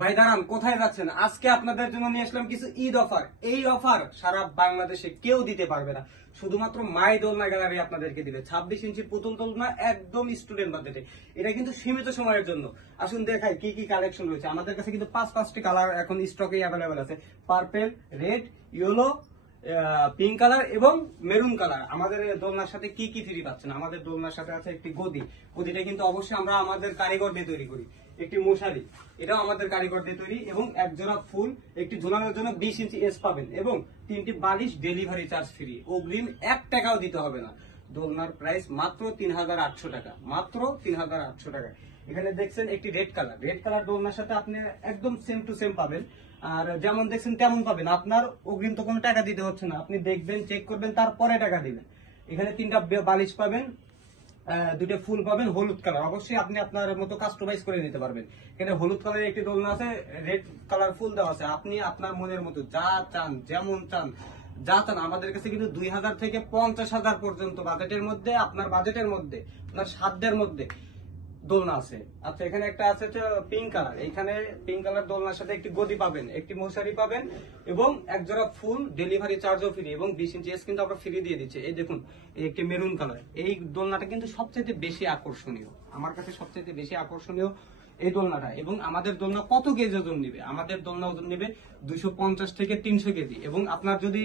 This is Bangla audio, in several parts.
ভাই দাঁড়ান, কোথায় যাচ্ছেন? আজকে আপনাদের জন্য নিয়ে আসলাম কিছু ঈদ অফার। এই অফার সারা বাংলাদেশে কেউ দিতে পারবে না, শুধুমাত্র মাই দোলনা গ্যালারি আপনাদেরকে দিবে। 26 ইঞ্চির পুতুল দোলনা, একদম স্টুডেন্ট বাজেটে। এটা কিন্তু সীমিত সময়ের জন্য। আসুন দেখাই কি কি কালেকশন রয়েছে আমাদের কাছে। কিন্তু 5টি কালার এখন স্টকে অ্যাভেলেবেল আছে। Purple, red, yellow, pink colour এবং মেরুন কালার। আমাদের দোলনার সাথে কি কি ফ্রি পাচ্ছেন? আমাদের দোলনার সাথে আছে একটি গদি। গদিটা কিন্তু অবশ্যই আমরা আমাদের কারিগর দিয়ে তৈরি করি। একটি মশারি, এটাও আমাদের কারিগর দিয়ে তৈরি, এবং এক জোড়া ফুল, একটি ঝোলানোর জন্য 20 ইঞ্চি এস পাবেন, এবং 3টি বালিশ ডেলিভারি চার্জ ফ্রি। অগ্রিম 1 টাকাও দিতে হবে না। দোলনার প্রাইস মাত্র 3800 টাকা, মাত্র 3800 টাকা। এখানে দেখছেন একটি রেড কালার দোলনার সাথে আপনি একদম সেম টু সেম পাবেন। আর যেমন দেখছেন তেমন পাবেন। আপনার অগ্রিম তো কোনো টাকা দিতে হচ্ছে না, আপনি দেখবেন, চেক করবেন, তারপরে টাকা দিবেন। এখানে 3টা বালিশ পাবেন, 2টা ফুল পাবেন, হলুদ কালার। অবশ্যই আপনি আপনার মতো কাস্টমাইজ করে নিতে পারবেন। এখানে হলুদ কালারের একটি দোলনা আছে, রেড কালার ফুল দেওয়া আছে। আপনি আপনার মনের মতো যা চান, যেমন চান, যা চান। আমাদের কাছে কিন্তু 2000 থেকে 50,000 পর্যন্ত বাজেটের মধ্যে, আপনার বাজেটের মধ্যে, আপনার সাধ্যের মধ্যে দোলনা আছে। আচ্ছা, এখানে একটা আছে পিঙ্ক কালার। এখানে পিঙ্ক কালার দোলনার সাথে একটি গদি পাবেন, একটি মশারি পাবেন, এবং এক জোড়া ফুল, ডেলিভারি চার্জও ফ্রি, এবং 20 ইঞ্চি এস কিন্তু আমরা ফ্রি দিয়ে দিচ্ছি। এই দেখুন, এই একটি মেরুন কালার। এই দোলনাটা কিন্তু সবচেয়ে বেশি আকর্ষণীয়, আমার কাছে সবচেয়ে বেশি আকর্ষণীয় এই দোলনাটা। এবং আমাদের দোলনা কত কেজি ওজন নিবে? আমাদের দোলনা ওজন নেবে 250 থেকে 300 কেজি। এবং আপনার যদি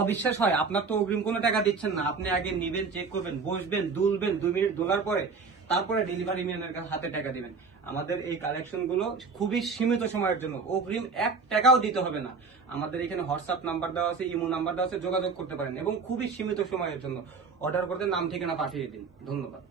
অবিশ্বাস হয়, আপনার তো অগ্রিম কোনো টাকা দিচ্ছেন না, আপনি আগে নিবেন, চেক করবেন, বসবেন, দুলবেন, 2 মিনিট দোলার পরে তারপরে ডেলিভারি ম্যানের হাতে টাকা দিবেন। আমাদের এই কালেকশন গুলো খুবই সীমিত সময়ের জন্য, অগ্রিম 1 টাকাও দিতে হবে না। আমাদের এখানে হোয়াটসঅ্যাপ নাম্বার দেওয়া আছে, ইমো নাম্বার দেওয়া আছে, যোগাযোগ করতে পারেন, এবং খুবই সীমিত সময়ের জন্য। অর্ডার করতে নাম ঠিকানা পাঠিয়ে দিন। ধন্যবাদ।